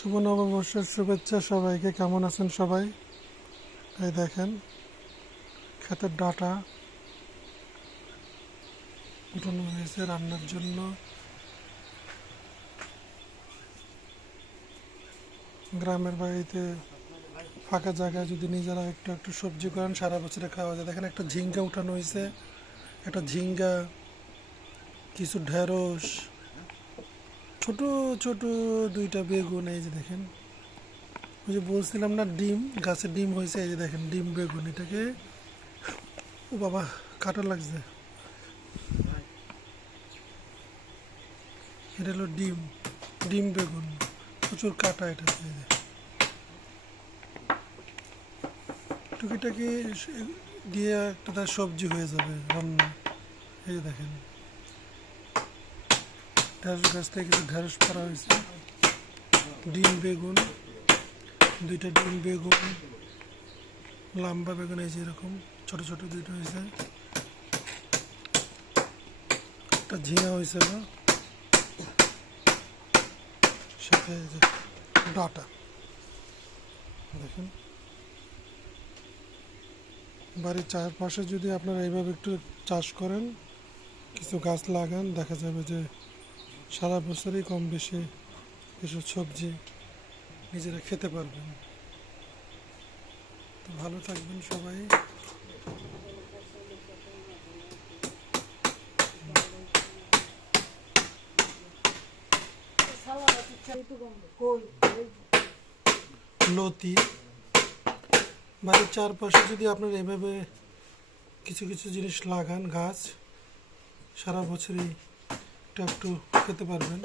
শুভ নববর্ষের শুভেচ্ছা সবাইকে। কেমন আছেন সবাই? এই দেখেন ক্ষেতের ডাটা উঠানো হয়েছে রান্নার জন্য। গ্রামের বাড়িতে ফাঁকা জায়গায় যদি নিজেরা একটু একটু সবজি করেন সারা বছরে খাওয়া যায়। দেখেন একটা ঝিঙ্গা উঠানো হয়েছে, একটা ঝিঙ্গা, কিছু ঢেঁড়স, ছোট ছোট দুইটা বেগুন। এই যে দেখেন, ওই যে বলছিলাম না ডিম, গাছে ডিম হয়েছে। এই যে দেখেন ডিম বেগুন, এটাকে ও বাবা কাটা লাগছে। এটা হলো ডিম, ডিম বেগুন, প্রচুর কাটা এটাতে। টুকিটাকি দিয়ে একটা তার সবজি হয়ে যাবে রান্না। এই যে দেখেন ঢেঁড়স গাছ থেকে কিছু ঢেঁড়স করা হয়েছে, ডিম বেগুন, দুইটা ডিম বেগুন, লম্বা বেগুন এই যে এরকম ছোট ছোট দুইটা হয়েছে, একটা ঝিঙা হয়েছে না, সাথে এই যে ডাটা। দেখেন বাড়ির চারপাশে যদি আপনারা এইভাবে একটু চাষ করেন, কিছু গাছ লাগান, দেখা যাবে যে সারা বছরই কম বেশি এসব সবজি নিজেরা খেতে পারবেন। তো ভালো থাকবেন সবাই। লতি বাড়ির চারপাশে যদি আপনারা এভাবে কিছু কিছু জিনিস লাগান, গাছ, সারা বছরই একটু একটু খেতে পারবেন।